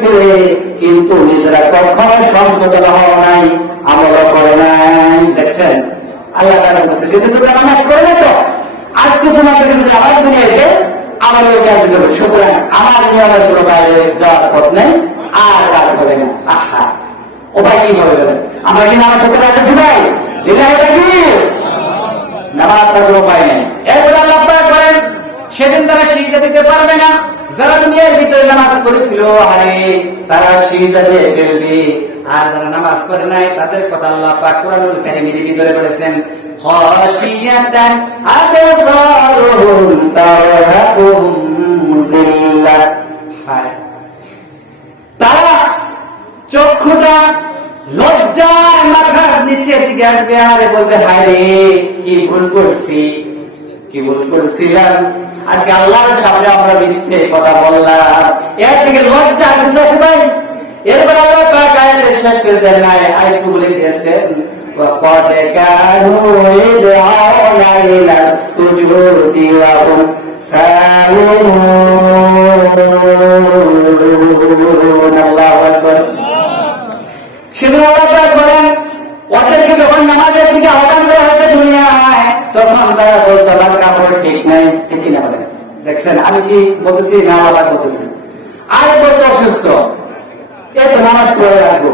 করেছিলে, কিন্তু নিজেরা কখনো সংশোধন হওয়া নাই, আমল করে নাই। দেখছেন আল্লাহ তাআলা বলছে সেটা তোমরা নামাজ করে না তো, আজকে তোমাকে যদি আমার দুনিয়াতে আমার ওই কাজ করবে, সুতরাং আমার নিয়মের কোনো বাইরে যাওয়ার পথ নেই, আর কাজ হবে না। আহা, ও ভাই কি বলে গেলেন, আমরা কি নামাজ পড়তে পারতেছি ভাই? যেটা এটা কি নামাজ পড়ার উপায় নেই। এরপরে আল্লাহ পাক বলেন সেদিন তারা সিজদা দিতে পারবে না। যারা দুনিয়ার ভিতরে নামাজ পড়েছিল, আরে তারা সিজদা দিয়ে ফেলবে, আর যারা নামাজ পড়ে নাই তাদের কথা আল্লাহ পাক কোরআনুল কারীমের ভিতরে বলেছেন, খাশিয়াতান আবসারুহুম তারহাকুহুম যিল্লাহ। তারা চক্ষুটা লজ্জায় মাথার নিচের দিকে আসবে, আরে বলবে হায় রে কি ভুল করছি, কি ভুল করছিলাম, আজকে আল্লাহর সামনে আমরা মিথ্যে কথা বললাম, এর থেকে লজ্জা কিছু আছে ভাই? এরপর আল্লাহ পাক আয়াতে শেষ করে দেন নাই, আরেকটু বলে দিয়েছেন, وَقَدْ كَانُوا يَدْعُونَ إِلَى السُّجُودِ وَهُمْ سَالِمُونَ। আল্লাহু আকবার। সেদিন আল্লাহ পাক বলেন ওদেরকে যখন নামাজের দিকে আহ্বান করা হয়েছে দুনিয়ায়, তখন তারা বলতো আমার কাপড় ঠিক নাই, ঠিক না বলেন? দেখছেন আমি কি বলতেছি না আল্লাহ বলতেছি? আর বলতো অসুস্থ, এ তো নামাজ পড়ে রাখবো,